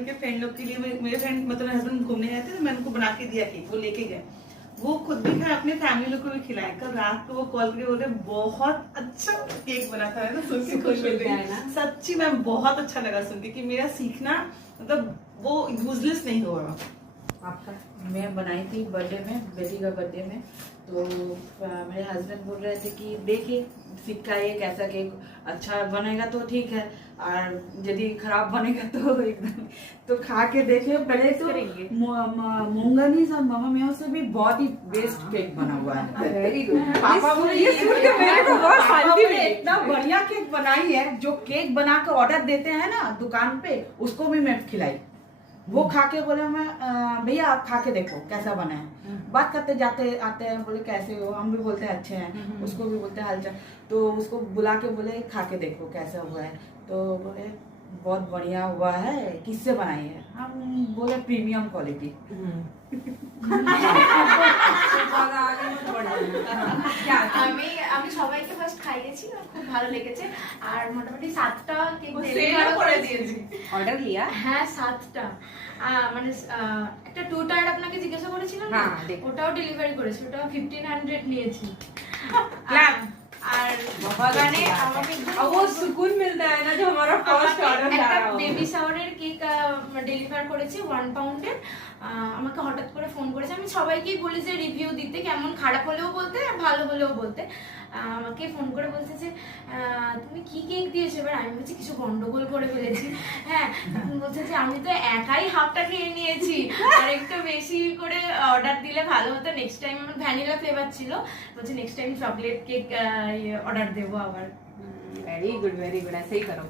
उनके फ्रेंड लोग के लिए मेरे फ्रेंड मतलब हस्बैंड घूमने गए थे तो मैंने उनको बना के दिया केक, वो लेके गए, वो खुद भी खाए, अपने फैमिली लोग को भी खिलाए। कल रात को वो कॉल करके बोले बहुत अच्छा केक बना था, ना सुन के खुश हो गई। सच्ची मैम बहुत अच्छा लगा सुन के कि मेरा सीखना मतलब वो यूजलेस नहीं हो रहा। आपका मैं बनाई थी बर्थडे में, बेटी का बर्थडे में, तो मेरे हस्बैंड बोल रहे थे कि देखिए सिखाइए कैसा केक, अच्छा बनेगा तो ठीक है और यदि खराब बनेगा तो एकदम तो खा के देखिए। पहले तो मूंगनी सा मामा मेरे से भी बहुत ही बेस्ट केक बना हुआ है। Very good. पापा बोले ये सुन के मेरे को बहुत शांति मिली, इतना बढ़िया केक बनाई है। जो केक बना के ऑर्डर देते हैं ना दुकान पे, उसको भी मैं खिलाई। वो खा के बोले मैं भैया आप खा के देखो कैसा बना है। बात करते जाते आते हैं, बोले कैसे हो, हम भी बोलते हैं अच्छे हैं, उसको भी बोलते हैं हालचाल, तो उसको बुला के बोले खा के देखो कैसा हुआ है, तो बोले बहुत बढ़िया हुआ है, किससे बनाई है, हम बोले प्रीमियम क्वालिटी। আমি সবাইকে ফার্স্ট খাইয়েছি, খুব ভালো লেগেছে। আর মোটামুটি 7টা কেক করে দিয়েছি। অর্ডার লিয়া? হ্যাঁ 7টা। মানে একটা টু টায়ার আপনাকে জিজ্ঞাসা করেছিলাম না, ওটাও ডেলিভারি করেছি, ওটাও 1500 নিয়েছি। আর মানে আমাকে वो सुकून मिलता है ना जो हमारा फर्स्ट ऑर्डर जा रहा हो। বেবি শাওয়ারের কেক ডেলিভার করেছি 1 পাউন্ডের। আমাকে হঠাৎ করে ফোন করেছে, আমি সবাইকেই বলি যে রিভিউ দিতে, কেমন খারাপ হলেও বলতে আর ভালো হলেও বলতে। আমাকে ফোন করে বলছে যে তুমি কি কেক দিয়েছো, এবার আমি বলছি কিছু গন্ডগোল করে ফেলেছি। হ্যাঁ বলছে যে আমি তো একাই হাফটা খেয়ে নিয়েছি, আর একটু বেশি করে অর্ডার দিলে ভালো হতো, নেক্সট টাইম আমার ভ্যানিলা ফ্লেভার ছিল, বলছে next time chocolate cake order দেবো আবার। वेरी गुड ऐसे ही करो।